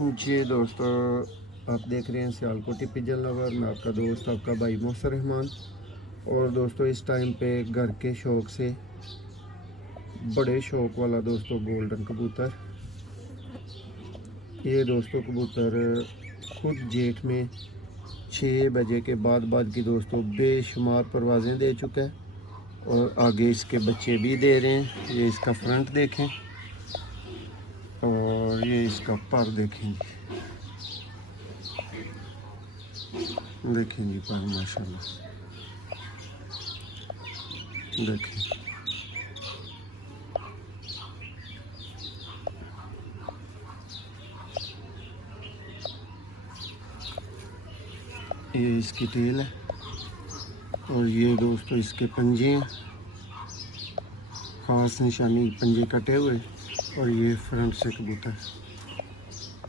जी दोस्तों, आप देख रहे हैं सियालकोटी पिजन लवर। मैं आपका दोस्त, आपका भाई मोहसिन रहमान। और दोस्तों इस टाइम पे घर के शौक से बड़े शौक वाला दोस्तों गोल्डन कबूतर। ये दोस्तों कबूतर खुद जेठ में 6 बजे के बाद की दोस्तों बेशुमार परवाज़ें दे चुका है और आगे इसके बच्चे भी दे रहे हैं। ये इसका फ्रंट देखें और ये इसका पर देखें जी पर माशाल्लाह देखें। ये इसकी टेल है और ये दोस्तों इसके पंजे हैं, ख़ास निशानी पंजे कटे हुए। और ये फ्रंट से कबूतर।